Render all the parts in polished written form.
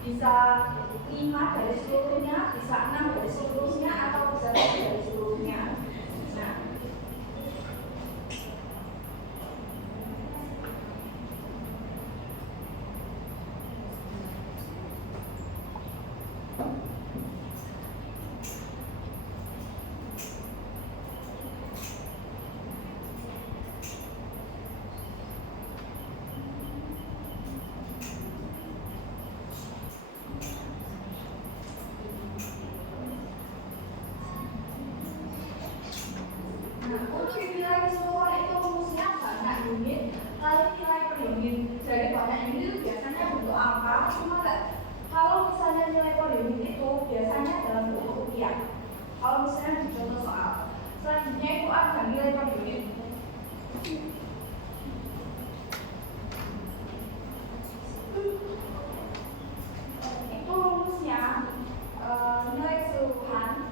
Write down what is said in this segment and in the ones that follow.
bisa 5 dari seluruhnya, bisa 6 dari seluruhnya, atau bisa 7 dari seluruhnya. Nah, untuk nilai keseluruhan itu rumusnya banyak unit, lalu nilai per unit. Jadi banyak unit itu biasanya bentuk angka, cuma kalau misalnya nilai per unit itu biasanya dalam bentuk rupiah. Kalau misalnya di contoh soal, selanjutnya itu ada nilai per unit. Itu rumusnya nilai keseluruhan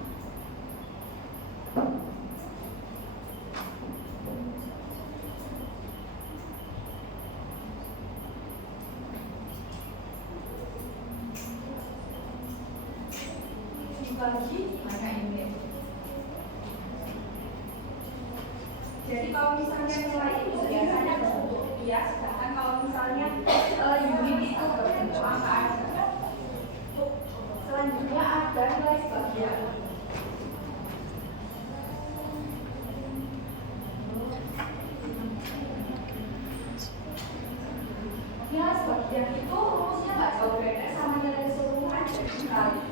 dibagi banyak unit. Jadi kalau misalnya nilai itu biasanya berbentuk rupiah, sedangkan kalau misalnya unit itu berbentuk angka aja. Selanjutnya ada nilai sebagian. Nilai sebagian itu rumusnya nggak jauh beda sama nilai keseluruhan, jadi dikali.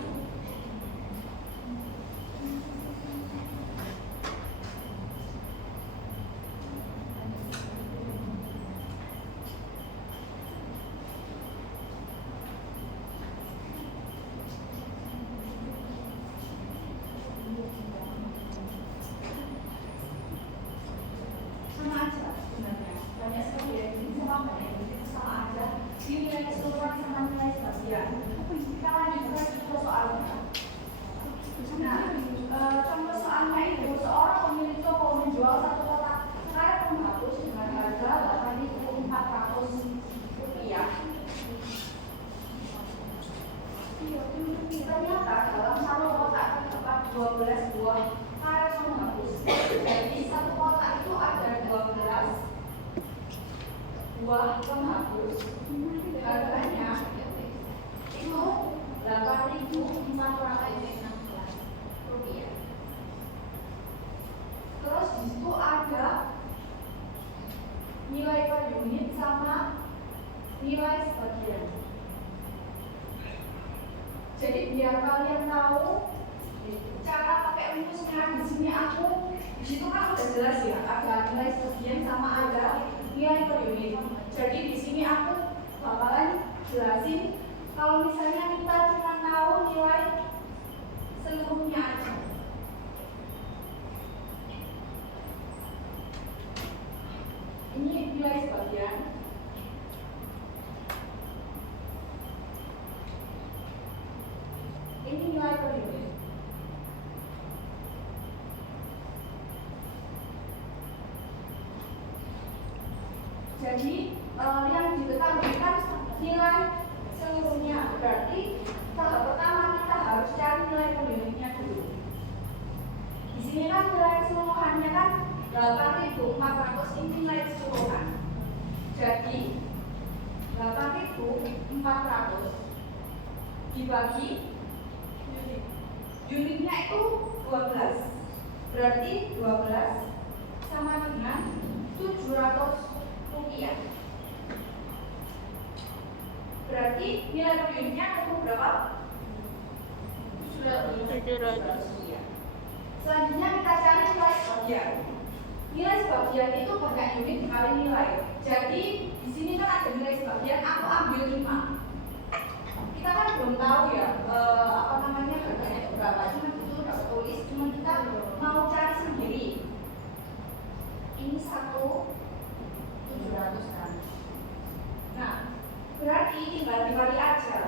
Sama aja sebenarnya, banyak sebagian ini sama banyak ini sama aja. Di nilai keseluruhan sama nilai sebagian. Kita lanjutkan contoh soalnya. Nah, contoh soalnya itu seorang pemilik toko menjual satu kotak karet penghapus dengan harga 8.400 rupiah. Ternyata dalam satu kotak terdapat 12 buah karet penghapus. Jadi satu kotak itu ada 12 buah penghapus. Harganya itu 8.400 rupiah. Terus di situ ada nilai per unit sama nilai sebagian. Jadi biar kalian tahu cara pakai rumusnya, di sini di situ kan udah jelas ya, ada nilai sebagian sama ada nilai per unit. Jadi di sini aku bakalan jelasin kalau misalnya kita cuma tahu nilai seluruhnya aja. Ini nilai sebagian. Ini nilai per unit. Jadi yang diketahuikan nilai seluruhnya. Berarti tahap pertama kita harus cari nilai per unitnya dulu. Di sini kan nilai keseluruhannya kan 8.400 ini nilai keseluruhan. Jadi 8.400 dibagi unitnya itu 12. Berarti 12 sama dengan 700 rupiah. Berarti nilai per unitnya itu berapa? 700 rupiah. Selanjutnya kita cari nilai sebagian. Nilai sebagian itu banyak unit dikali nilai. Jadi di sini kan ada nilai sebagian, aku ambil 5. Kita kan belum tahu ya harganya itu berapa. Cuma itu udah tulis, cuma kita mau cari sendiri. Ini 1.700 kan. Nah, berarti tinggal dikali aja.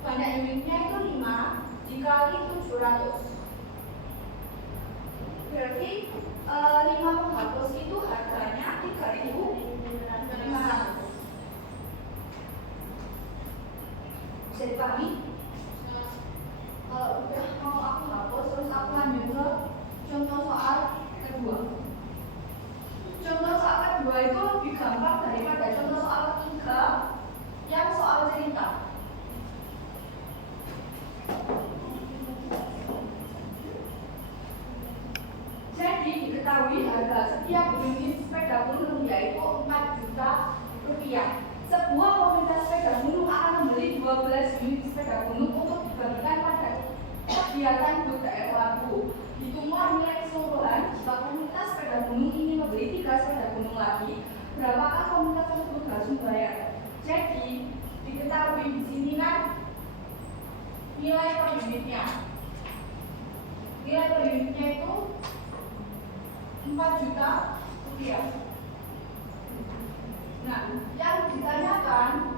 Banyak unitnya itu 5 dikali 700. Berarti 5 penghapus itu harganya 3.500. Bisa dipahami? Kalau udah mau aku hapus, terus aku lanjut ke contoh soal kedua. Contoh soal kedua itu lebih gampang daripada contoh soal ketiga yang soal cerita. Jadi diketahui harga setiap unit sepeda gunung yaitu 4 juta rupiah. Sebuah komunitas sepeda gunung akan membeli 12 unit sepeda gunung untuk dibagikan pada kegiatan budaya lagu. Hitunglah nilai keseluruhan jika komunitas sepeda gunung ingin membeli 3 sepeda gunung lagi, berapakah komunitas tersebut harus membayar? Jadi diketahui di sini kan nilai per unitnya. Nilai per unitnya itu 4 juta rupiah. Nah, yang ditanyakan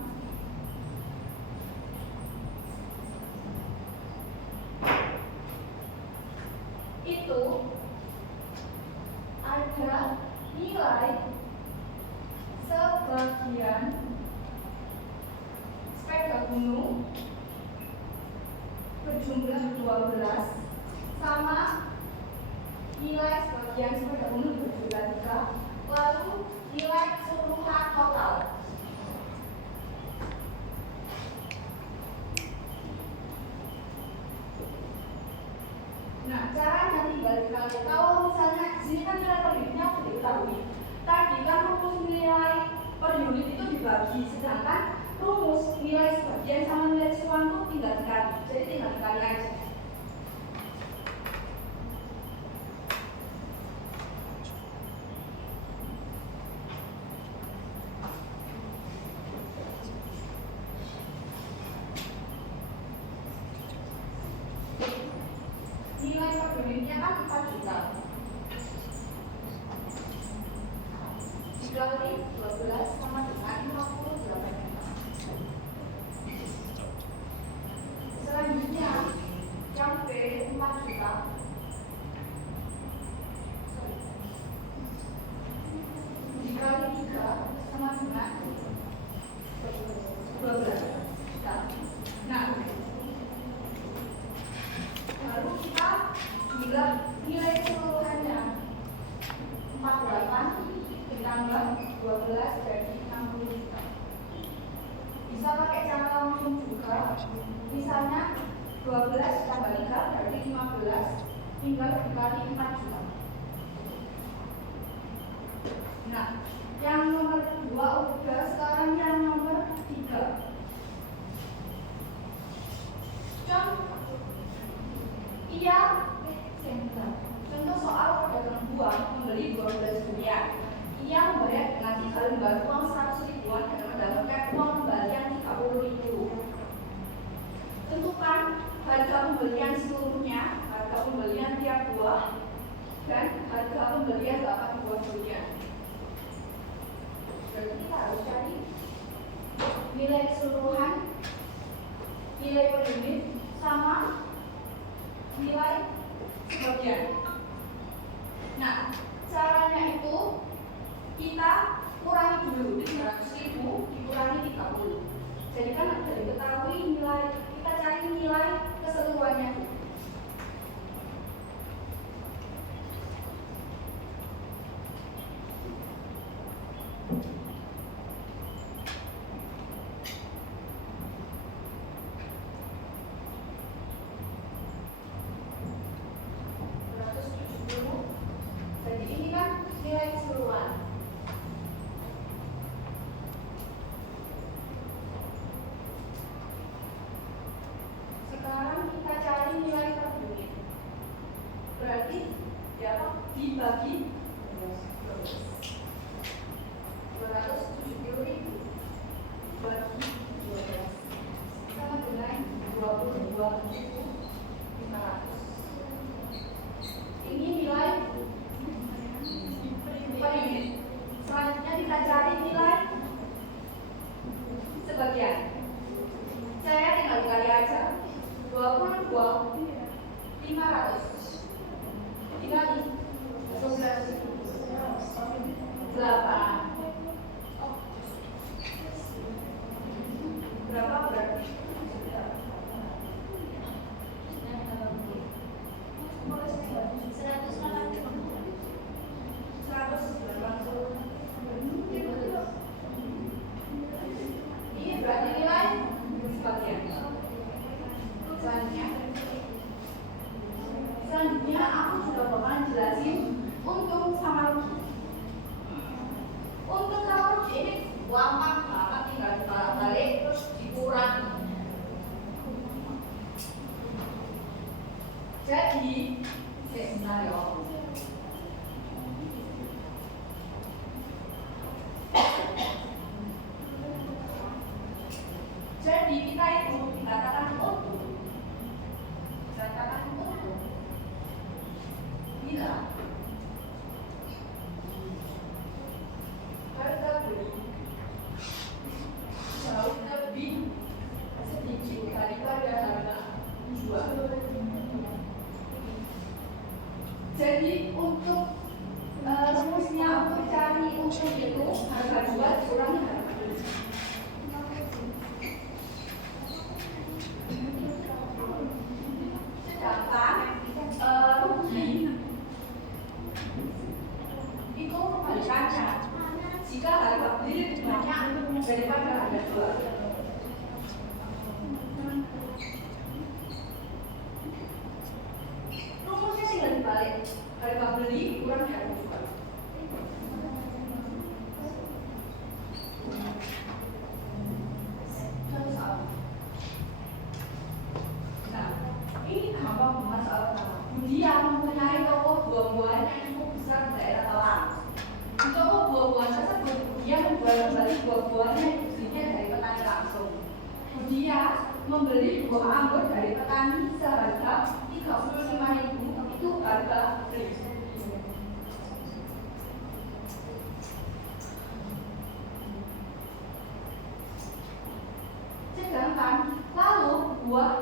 itu ada nilai sebagian sepeda gunung berjumlah 12 sama nilai sebagian sepeda gunung berjumlah 3, lalu nilai keseluruhan total. Nah, caranya tinggal dikali. Kalau misalnya di sini kan nilai per unitnya sudah diketahui. Tadi kan rumus nilai per unit itu dibagi, sedangkan rumus nilai sebagian sama nilai keseluruhan itu tinggal dikali. Jadi tinggal dikali aja. Nilai per unitnya kan 4 juta. Dikali 12 sama dengan 58 juta. Selanjutnya yang B 4 juta. Dikali 3 sama dengan 12 juta. Nah, lalu kita bilang nilai keseluruhannya 48 ditambah 12 jadi 60 juta. Bisa pakai cara langsung juga. Misalnya 12 tambah 3 berarti 15, tinggal dikali 4 juta. Nah, yang nomor 2 udah, sekarang yang nomor 3. Contoh soal pedagang buah membeli 12 rupiah. Ia membayar dengan 3 lembar uang 100 ribuan dan mendapatkan uang kembalian 30 ribu. Tentukan harga pembelian seluruhnya, harga pembelian tiap buah, dan harga pembelian 8 buah durian. Berarti kita harus cari nilai keseluruhan, nilai per unit, sama nilai sebagian. Nah, caranya itu kita kurangi dulu 300 ribu dikurangi 30. Jadi kan sudah diketahui nilai, kita cari nilai keseluruhannya. Jadi ini kan nilai keseluruhan. Sekarang kita cari nilai per unit. Berarti ya, dibagi 270 ribu bagi 12 sama dengan 22.500. Ini nilai per unit. Selanjutnya kita cari nilai sebagian. Saya tinggal dikali aja 22.500 dikali 12 8. Berapa berarti? 8 Selanjutnya aku sudah bakalan jelasin untung sama rugi. Untung sama rugi ini gampang banget, tinggal dibalik terus dikurangi. Jadi, sebentar ya. Jadi kita itu dikatakan untung. Dikatakan untung bila harga beli jauh lebih sedikit daripada harga jual. Jadi untuk rumusnya untuk cari untung itu harga jual dikurangi harga beli. Sedangkan rugi itu kebalikannya. Jika harga beli lebih banyak daripada harga jual. Rumusnya tinggal dibalik. Harga beli kurang harga jual. Nah, ini gampang banget soalnya. Dia mempunyai toko buah-buahan yang cukup besar di daerah Talang. Di toko buah-buahan tersebut, dia menjual kembali buah-buahan yang dibelinya dari petani langsung. Dia membeli buah anggur dari petani seharga 35.000, itu harga beli. Sedangkan lalu buah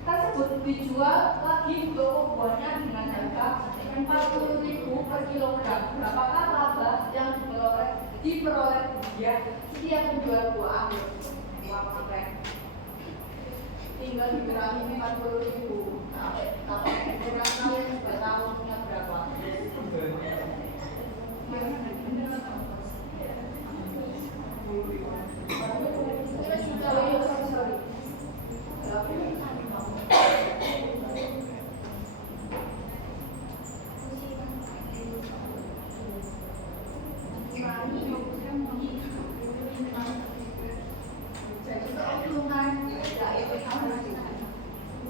tersebut dijual lagi di toko buahnya dengan harga 40.000 per kilogram. Berapakah laba yang diperoleh dia setiap menjual buah anggur? Wah, keren. Tinggal dikurangi 40.000. Kalau kurang kalian juga tahu punya berapa.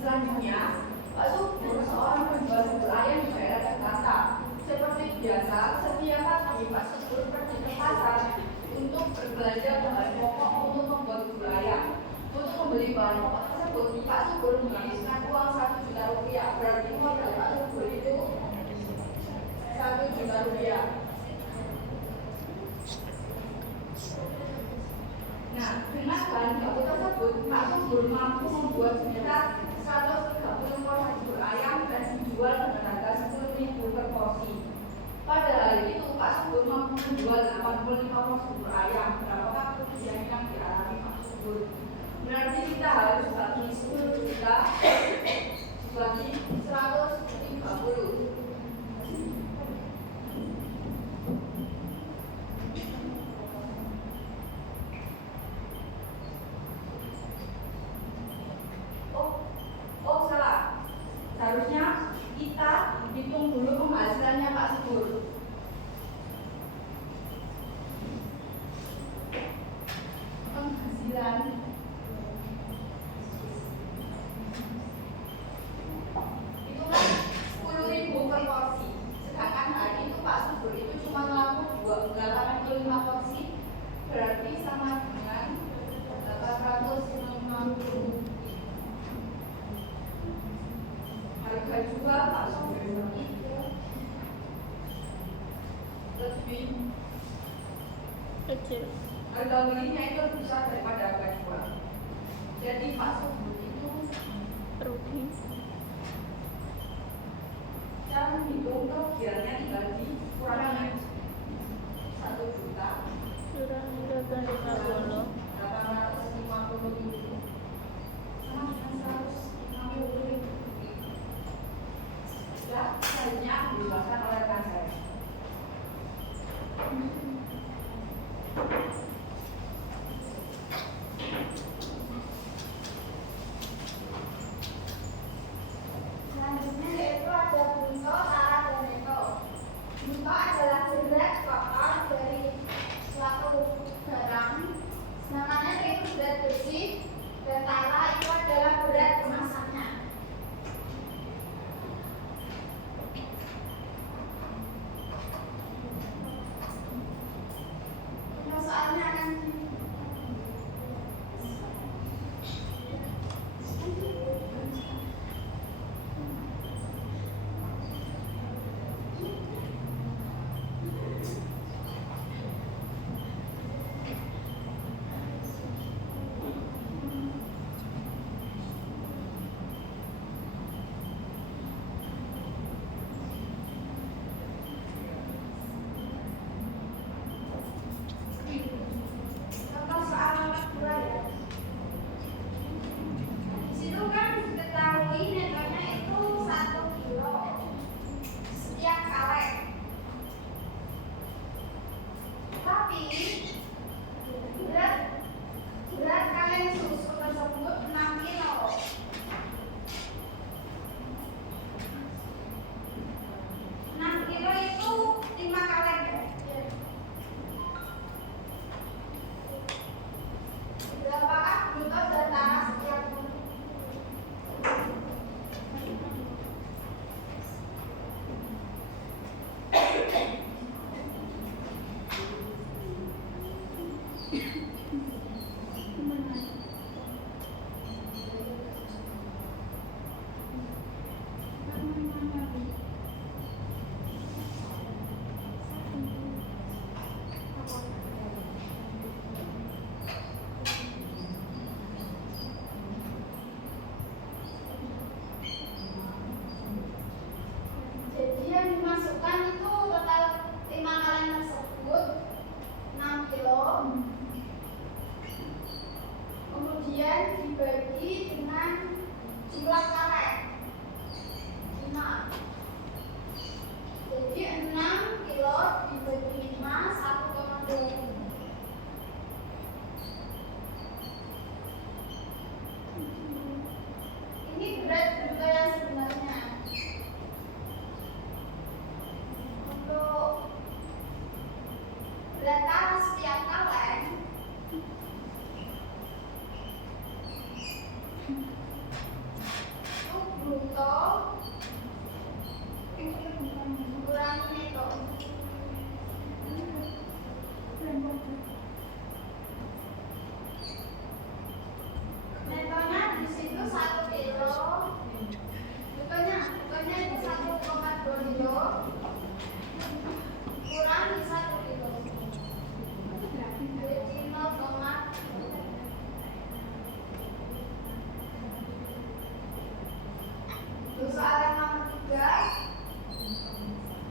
Selanjutnya, Pak Subur seorang penjual bubur ayam di daerah Jakarta. Seperti biasa, setiap pagi Pak Subur pergi ke pasar untuk berbelanja bahan pokok untuk membuat bubur ayam. Untuk membeli bahan pokok tersebut, Pak Subur menghabiskan uang 1 juta rupiah. Berarti uang dari Pak Subur itu 1 juta rupiah. Nah, dengan bahan baku tersebut, Pak Subur mampu membuat sekitar 130 porsi bubur ayam dan dijual dengan harga 10.000 per porsi. Pada hari itu, Pak Subur mampu menjual 85 porsi bubur ayam. Berapakah kerugian yang dialami Pak Subur? Berarti kita harus bagi 10 juta bagi 130. Oh salah, seharusnya kita hitung dulu penghasilannya Pak Subur. Penghasilan itu kan 10.000 per porsi. Sedangkan hari itu Pak Subur itu cuma mampu 85 porsi, berarti sama dengan 850. Harga jual Pak Subur itu lebih kecil. Harga belinya itu lebih besar daripada harga jual. Jadi Pak Subur itu rugi. Cara menghitung kerugiannya tinggal dikurangi 1 juta kurang 850 sama dengan 150. Selanjutnya dijelaskan oleh rekan saya.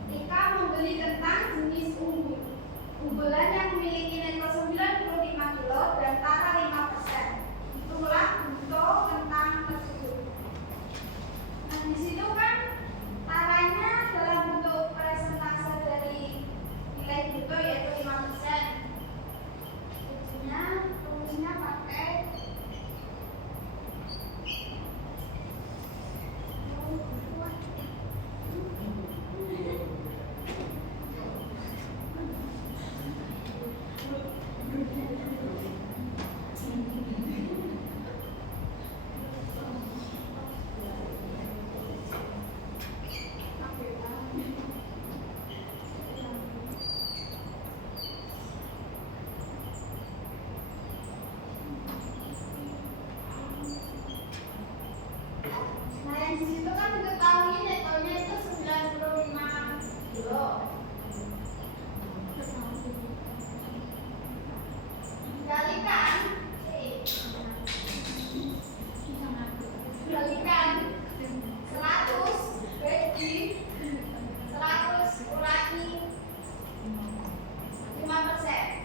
Ika membeli kentang jenis unggul. Unggulan yang memiliki nilai 95 kilo dan tara 5%. Itulah untuk kentang tersebut. Nah, di situ kan taranya dalam bentuk persentase dari nilai bruto yaitu 5%. Tulisnya pakai di situ kan diketahui netonya itu 95 kilo. Dikalikan 100 bagi 100 kurangi 5%.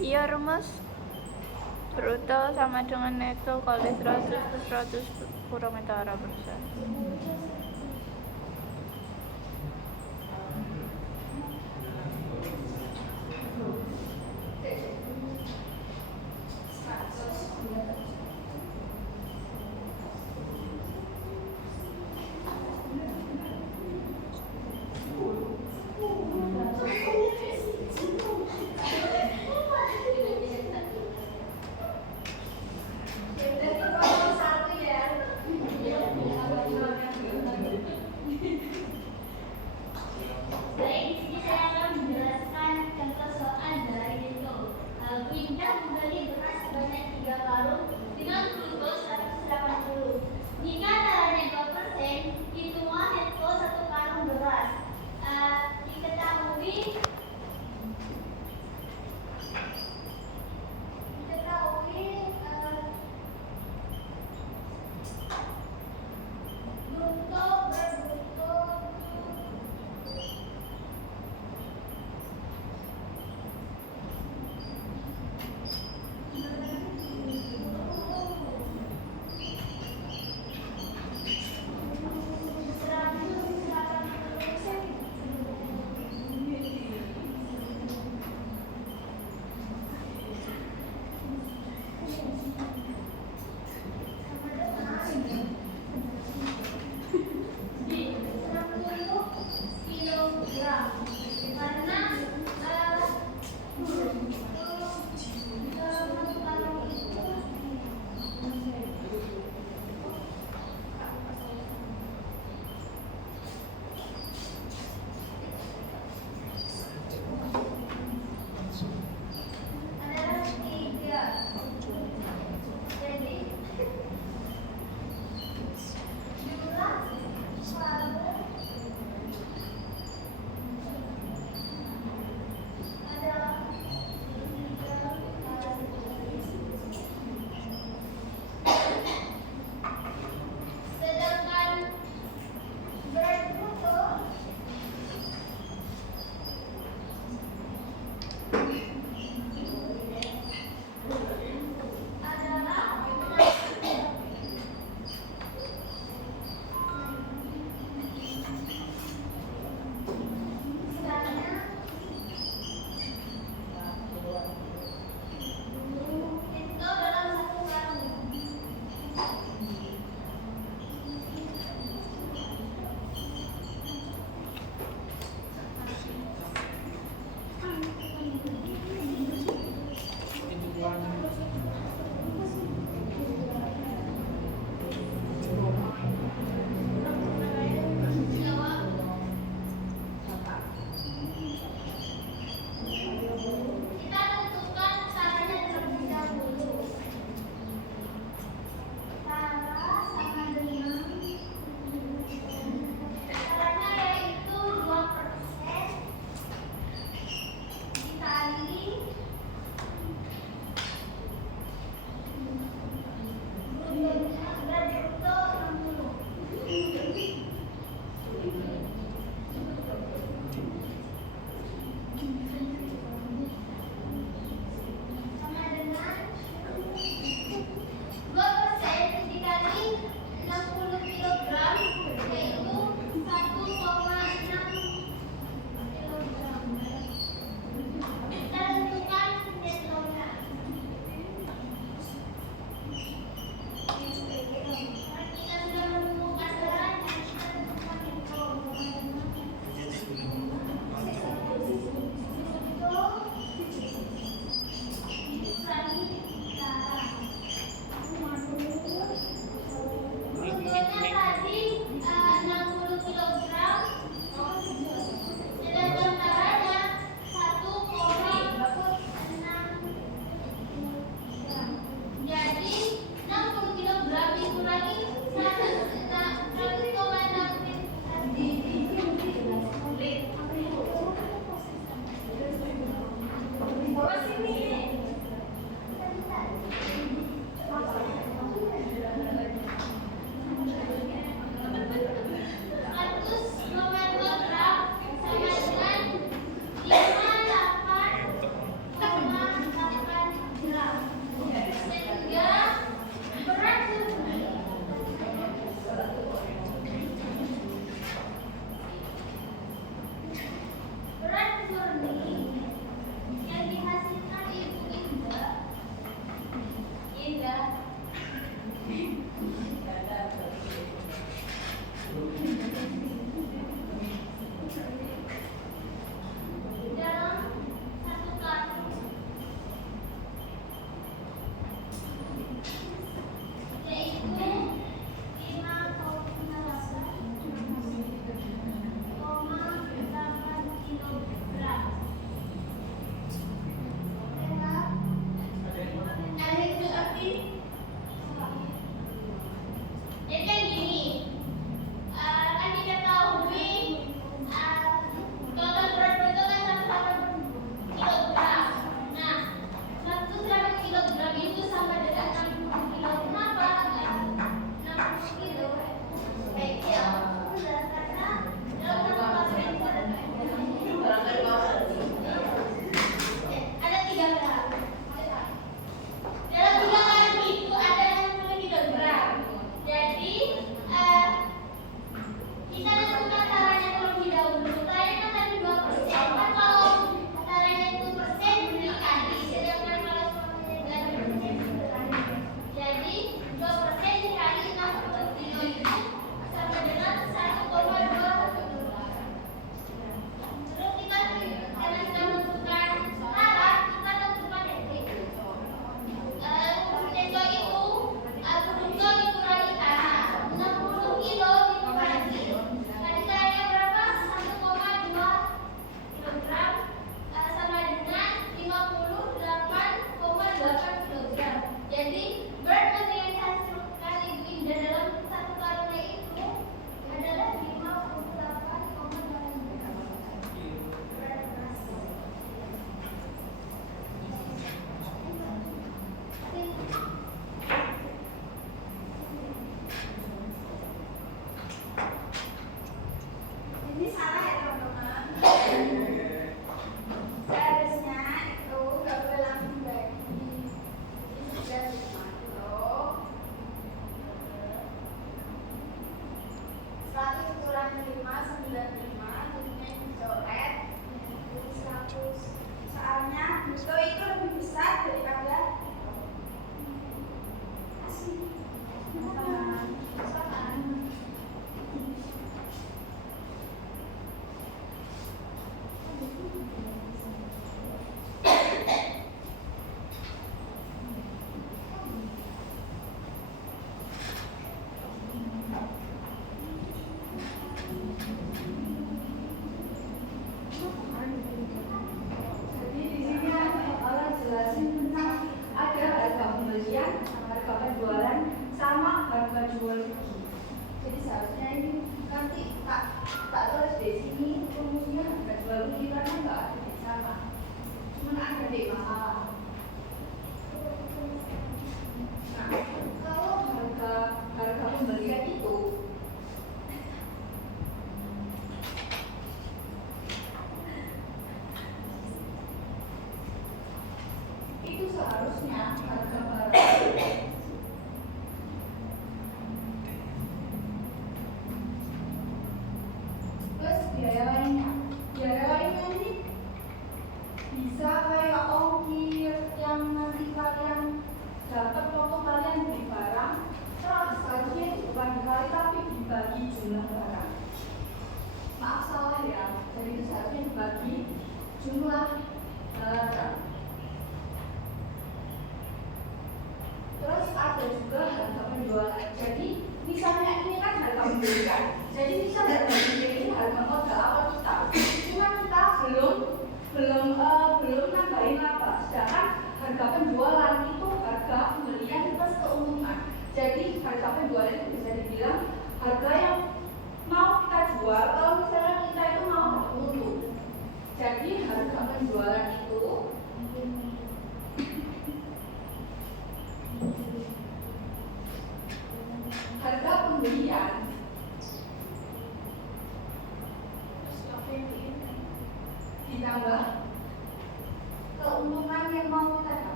Iya rumus bruto sama dengan neto kali 100 kurang antara persen.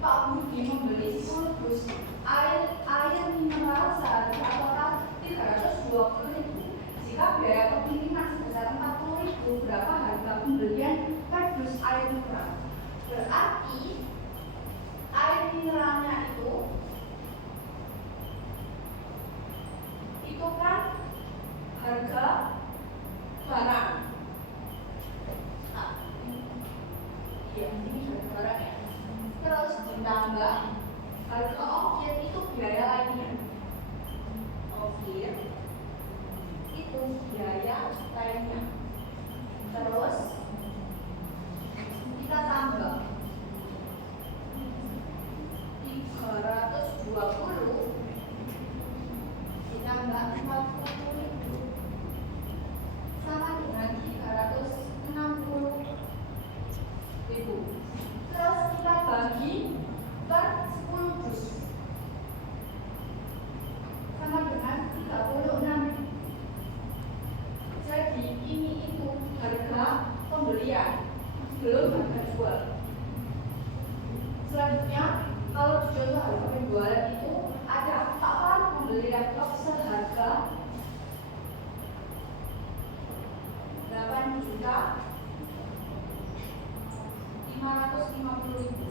Pak Budi membeli 10 dus air mineral seharga total 320.000. Jika biaya pengiriman sebesar 40.000, berapa harga pembelian per dus air mineral? Berarti air mineralnya itu kan harga barang. Ya, ini harga barang ya. Terus ditambah harga ongkir itu biaya lainnya. Ongkir itu biaya lainnya. Terus kita tambah 320 ditambah 40.000 sama dengan 360.000. Terus kita bagi per 10 dus sama dengan 36.000. Jadi ini itu harga pembelian, belum harga jual. Selanjutnya, kalau dicontoh harga penjualan itu ada Pak Faruk membeli laptop seharga 8.550.000.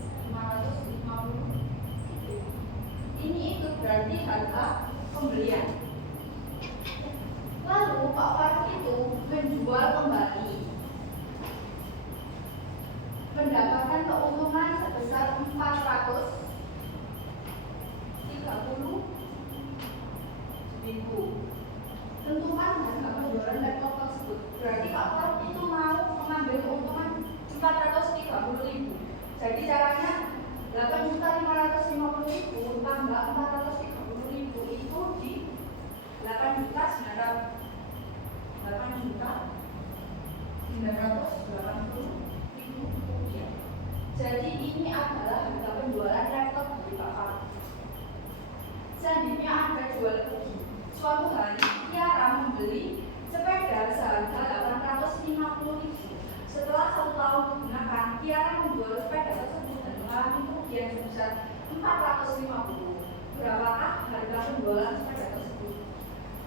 Ini itu berarti harga pembelian. Lalu Pak Faruk itu menjual kembali, mendapatkan keuntungan sebesar 430.000. Tentukan harga penjualan laptop tersebut. Berarti Pak Faruk itu mau mengambil keuntungan 430.000. Jadi caranya 8.550.000 tambah 430.000 itu di 8.980.000 rupiah. Jadi ini adalah harga penjualan laptop dari Pak Faruk. Selanjutnya ada jual rugi. Suatu hari Tiara membeli sepeda seharga 850.000. Setelah 1 tahun digunakan, Tiara menjual sepeda tersebut dan mengalami kerugian sebesar 450. Berapakah harga penjualan sepeda tersebut?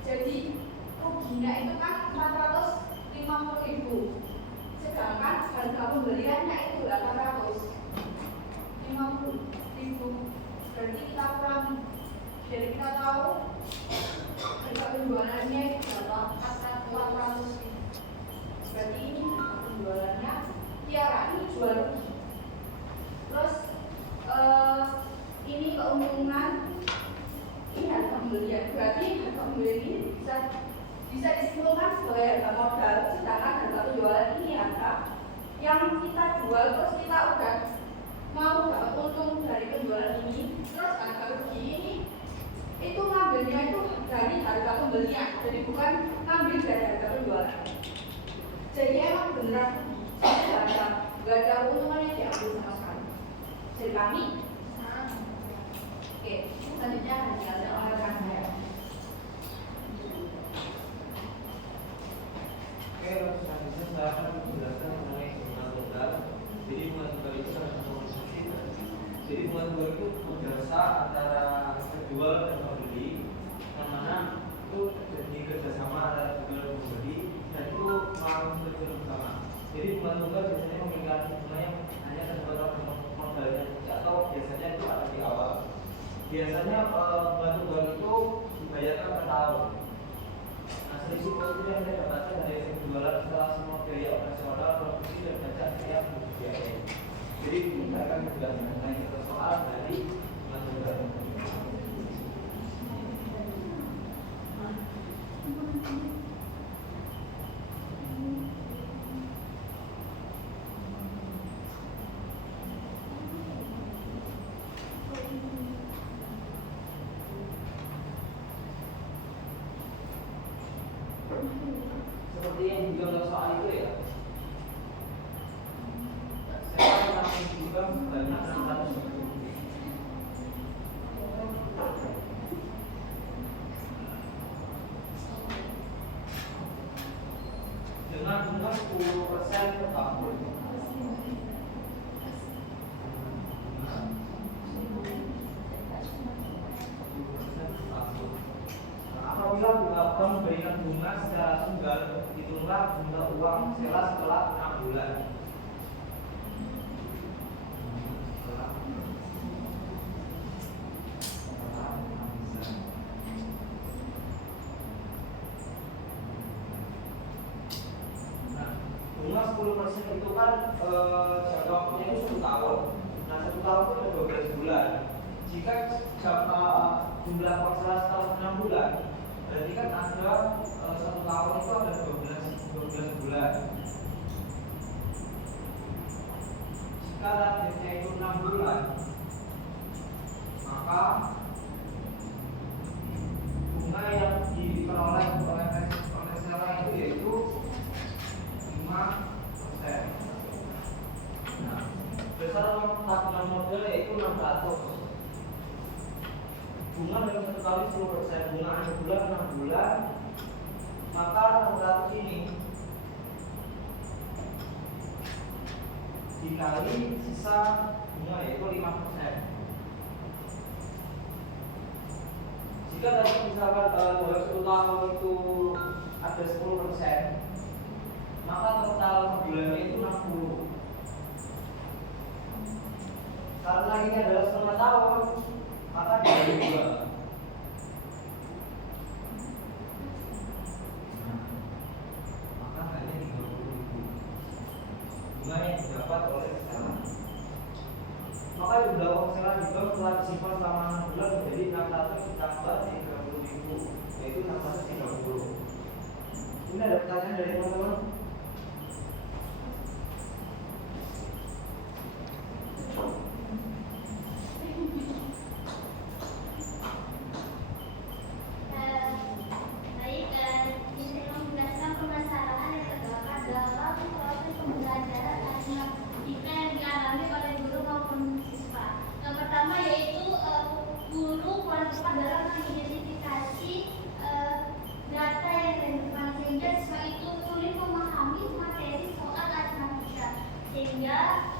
Jadi ruginya itu kan 450.000, sedangkan harga pembeliannya itu 850.000. Berarti kita kurangi, jadi kita tahu harga penjualannya itu berapa? 400.000. Berarti ini harga penjualannya Tiara, ini jual rugi. Terus ini keuntungan, ini harga pembelian. Berarti harga pembelian ini bisa disimpulkan sebagai harga modal, sedangkan harga penjualan ini harga yang kita jual terus kita udah mau dapat untung dari penjualan ini. Terus harga rugi ini itu ngambilnya itu dari harga pembelian, jadi bukan ngambil dari harga penjualan. Jadi emang beneran rugi, nggak ada untungannya diambil sama sekali. Jadi kami oke, selanjutnya akan dijelaskan oleh rekan saya. Oke, selanjutnya saya akan menjelaskan mengenai bunga tunggal. Jadi bunga tunggal itu adalah transaksi. Jadi bunga tunggal itu jasa antara penjual dan pembeli, yang mana itu terjadi kerjasama antara penjual dan pembeli, dan itu mau bekerja bersama. Jadi bunga tunggal biasanya memiliki bunga yang hanya terdapat modalnya saja, atau biasanya itu ada di awal. Biasanya bunga tunggal itu dibayarkan per tahun. Nah, selisih itu yang saya dapatkan dari hasil penjualan setelah semua biaya operasional, produksi dan jasa yang dibiayai. Jadi kita akan menjelaskan mengenai soal dari bunga tunggal. Seperti yang dijual soal itu ya, saya akan juga sebanyak 600.000. Dengan bunga 10% per tahun. secara tunggal hitunglah jumlah uang sela setelah 6 bulan. Bunga 10% itu kan jangka waktunya itu 1 tahun. Nah 1 tahun itu ada 12 bulan. Jika jangka jumlah uang sela setelah 6 bulan, berarti kan ada 1 tahun itu ada 12 bulan. Jika targetnya itu 6 bulan, maka bunga yang diperoleh oleh seller itu yaitu 5%. Nah, besaran tabungan modal yaitu 600. Bunga dalam 1 kali 10%, bunga akhir bulan 6 bulan, maka 600 ini dikali sisa bunga yaitu 5%. Jika tadi misalkan dalam 1 tahun itu ada 10%, maka total bulannya itu 60. Karena ini adalah setengah tahun, maka dibagi 2. Maka hanya 30.000 bunga yang didapat oleh seller. Maka jumlah uang seller di bank telah disimpan selama 6 bulan menjadi 600 ditambah 30.000, yaitu 630. Ini ada pertanyaan dari teman-teman?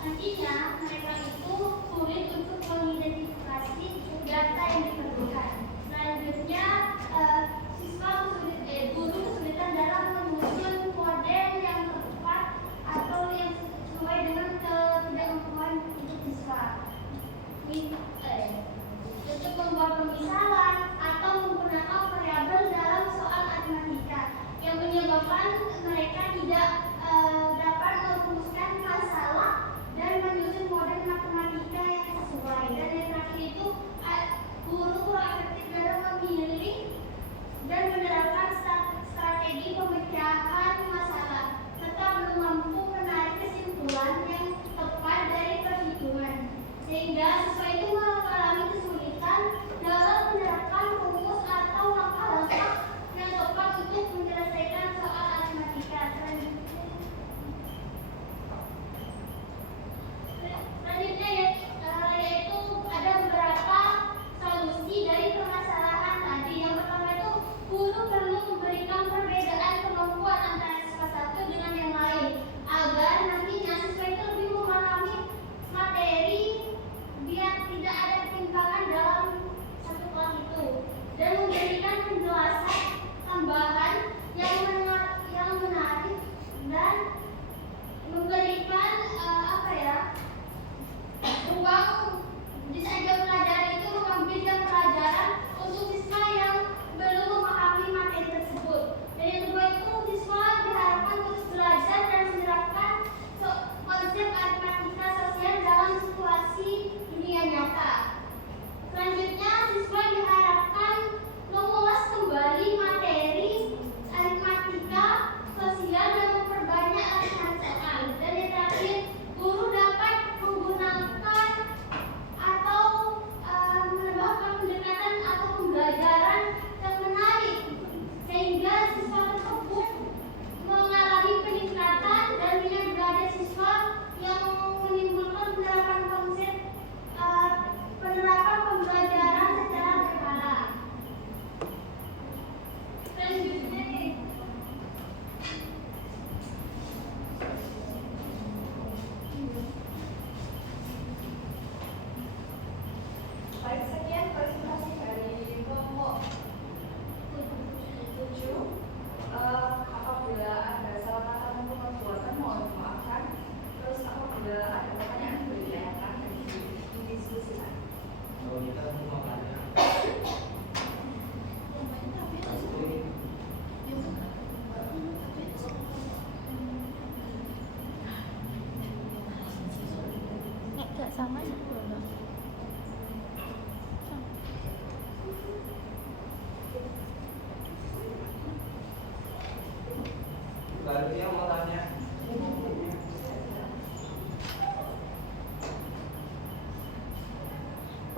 Nantinya mereka itu sulit untuk mengidentifikasi data yang diperlukan. Selanjutnya, guru kesulitan dalam menyusun model yang tepat atau yang sesuai dengan ketidakmampuan untuk siswa. Untuk membuat pemisalan atau menggunakan variabel dalam soal matematika yang menyebabkan mereka tidak dapat merumuskan masalah dan menyusun model matematika yang sesuai. Dan yang terakhir itu guru kurang efektif dalam memilih dan menerapkan strategi pemecahan masalah serta belum mampu menarik kesimpulan yang tepat dari perhitungan, sehingga siswa itu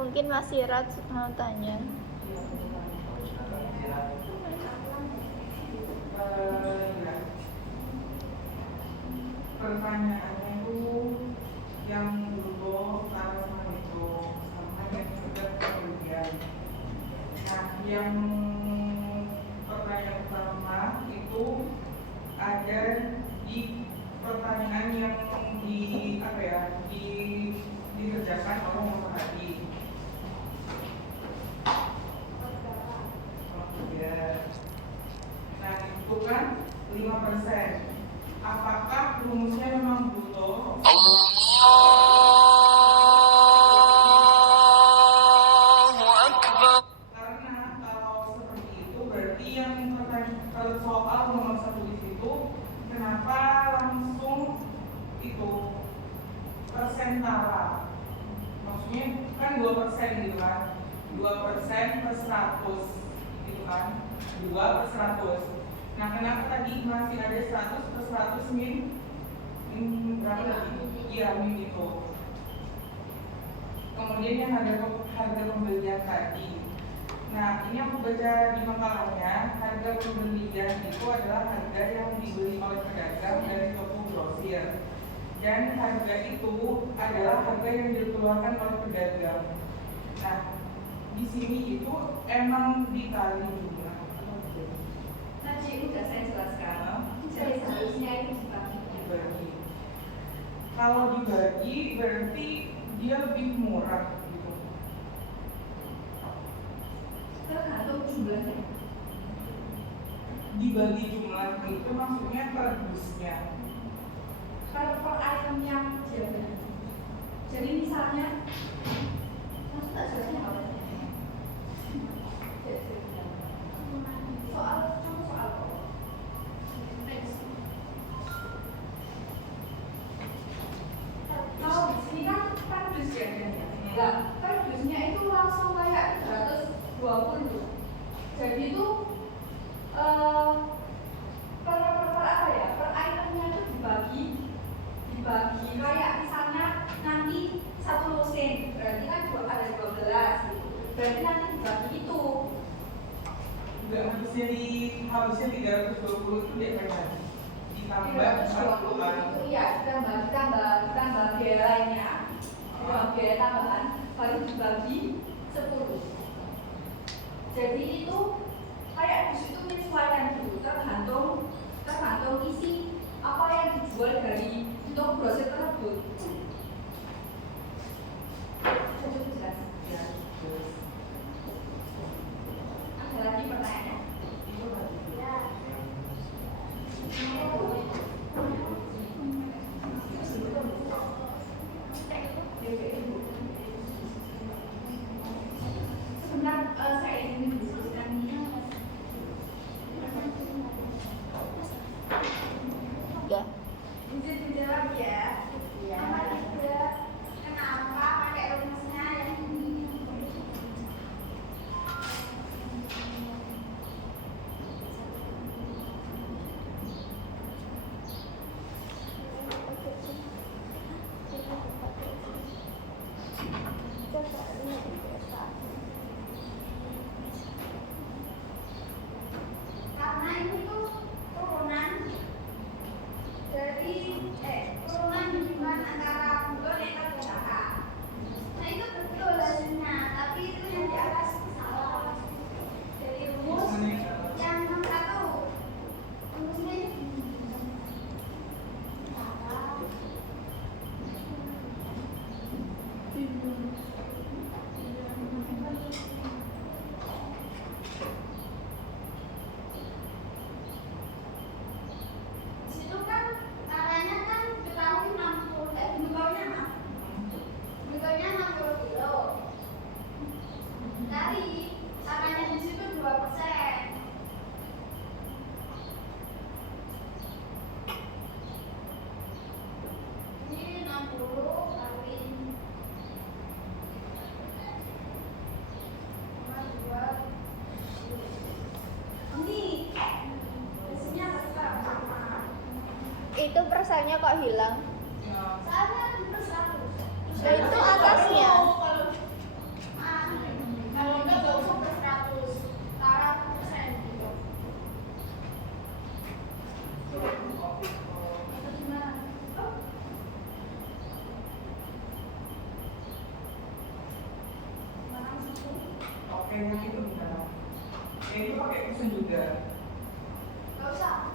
Mungkin Mas Sirat mau tanya. Pertanyaannya itu yang dulu sama itu sama yang sudah kemudian. Nah, yang pertanyaan pertama itu ada di pertanyaan yang dikerjakan oleh Mas Hadi. Nah, itu kan 5%. Apakah rumusnya memang butuh? Karena kalau seperti itu berarti yang kalau soal nomor 1 di situ, kenapa langsung itu persentara? Maksudnya kan 2% gitu kan? 2% per 100 gitu kan? 2 per 100. Nah, kenapa tadi masih ada 100 per 100 min berapa tadi? Iya, min itu. Kemudian yang harga pembelian tadi. Nah, ini aku baca di makalahnya, harga pembelian itu adalah harga yang dibeli oleh pedagang dari toko grosir. Dan harga itu adalah harga yang dikeluarkan oleh pedagang. Nah, di sini itu emang dikali jumlah. Tadi udah saya jelaskan. Jadi seharusnya itu Dibagi. Kalau dibagi berarti dia lebih murah gitu. tergantung jumlahnya. Dibagi jumlah itu maksudnya per dusnya. Per item yang dia beli. Jadi misalnya, maksud tak jelasnya apa? Soal kalau di sini kan per dus ya, nah per dusnya itu langsung kayak 320. Jadi itu per apa ya? Per itemnya itu dibagi kayak misalnya nanti 1 lusin berarti kan ada 12 gitu. Berarti nanti dibagi itu. Enggak harusnya 320 itu dia kan ditambah 40 kan. Itu iya, ditambah biaya lainnya. Ditambah biaya tambahan baru dibagi 10. Jadi itu kayak di situ menyesuaikan dulu tergantung isi apa yang dijual dari toko grosir tersebut. Cukup jelas. Ya, terus Ada lagi pertanyaan? itu tadi. Sebentar, saya ingin mendiskusikan ini. Ya. Izin dijawab ya. Nomor 3, kenapa pakai rumusnya yang ini? Karena ini tuh turunan dari turunan hubungan antara bulan dan perpustakaan. Nah itu betul hasilnya, tapi itu yang di atas salah. Jadi rumus yang nomor 1 rumusnya situ kan katanya kan diketahui 60 bukannya 60 kilo. Dari katanya di situ 2%. Ini 60 kali 2. Ini hasilnya berapa? Itu persennya kok hilang? Ya, Saya plus 100. Nah, itu atasnya. Kayaknya itu gimana? Kayaknya itu pakai kusen juga. Gak usah.